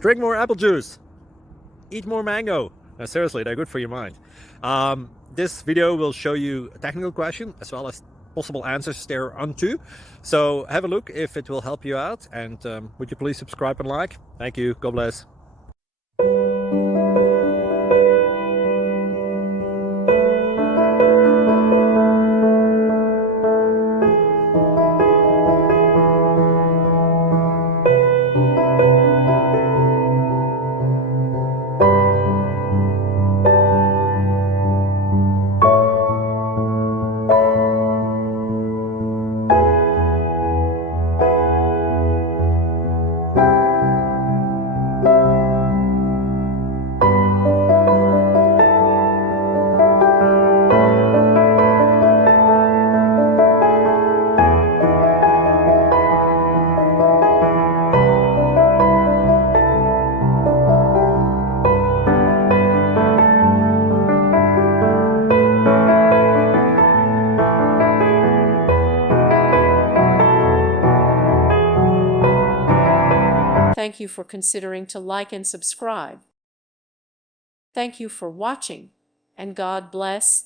Drink more apple juice. Eat more mango. No, seriously, they're good for your mind. This video will show you a technical question as well as possible answers thereunto. So have a look if it will help you out, and would you please subscribe and like? Thank you. God bless. Thank you for considering to like and subscribe. Thank you for watching, and God bless.